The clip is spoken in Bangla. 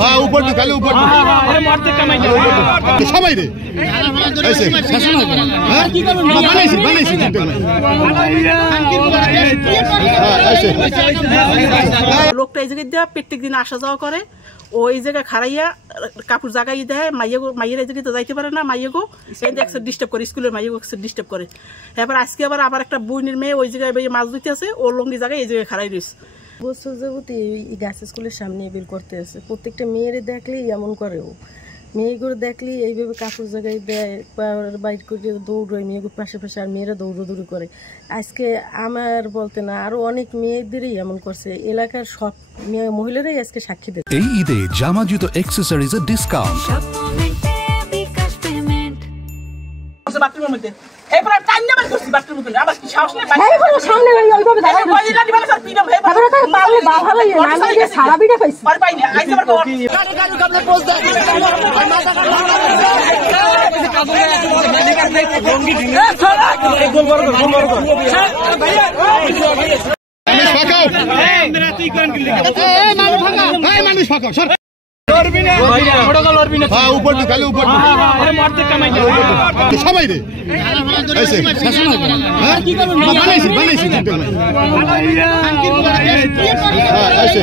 হ্যাঁ উপর তো খালি উপর আরে মারতে কামাই সবাই রে এসে শাসন হ্যাঁ কি করব বানাইছি লোকটা এই জায়গায় দেওয়া প্রত্যেকদিন আসা যাওয়া করে ওই জায়গায় খাড়াইয়া কাপড় জাগাই দেয় মাইয়ের এই জায়গায় তো যাইতে পারে না মাইয়েগো ডিস্টার্ব করে স্কুলের মাইয়েগো ডিস্টার্ব করে এবার আজকে আবার একটা বোনের মেয়ে ওই জায়গায় মাছ ধরতে আছে ওর লঙ্গি জায়গায় এই জায়গায় খাড়াই রয়েছে বছর যাবতীয় এই গাছ স্কুলের সামনে বের করতে আছে প্রত্যেকটা মেয়েরে দেখলেই এমন করে ও মেয়েগুলো দেখলেই এইভাবে কাপড় জায়গায় দেয় বাইর করে দৌড়ায় মেয়েগুলো পাশে পাশে আর মেয়েরা দৌড়াদৌড়ি করে আজকে আমার বলতে না আরো অনেক মেয়েদেরই এমন করছে এলাকার সব মহিলারাই আজকে সাক্ষী দেয়। এই ঈদে জামা জুতো অ্যাক্সেসরিজের ডিসকাউন্ট বাথরুমের মধ্যে এবার টাইম নেবার করছি বাথরুমের মধ্যে আবার কি সাহস নেই এই হলো সামনে ওইভাবে দাঁড়ায় কই গাড়ি মানে স্যার পিডম হয়ে তারপরে তো পারলে বাধা লইয়ে না দিয়ে সারা বিটা পাইছি আর পাইনি আইছে আবার গাড়ি কামলে পোস্ট দেয় রঙ্গি ডিং গোল বড় ভাইয়া মানুষ ফাঁকাও আমরা তুই কোন কি মানুষ ফাঁকাও সর লড়বি না বড় লড়বি না হ্যাঁ উপর তো খালি উপর আরে মারতে কামাই সবাই রে এসে শাসন হ্যাঁ কি করব বানাইছি হ্যাঁ এসে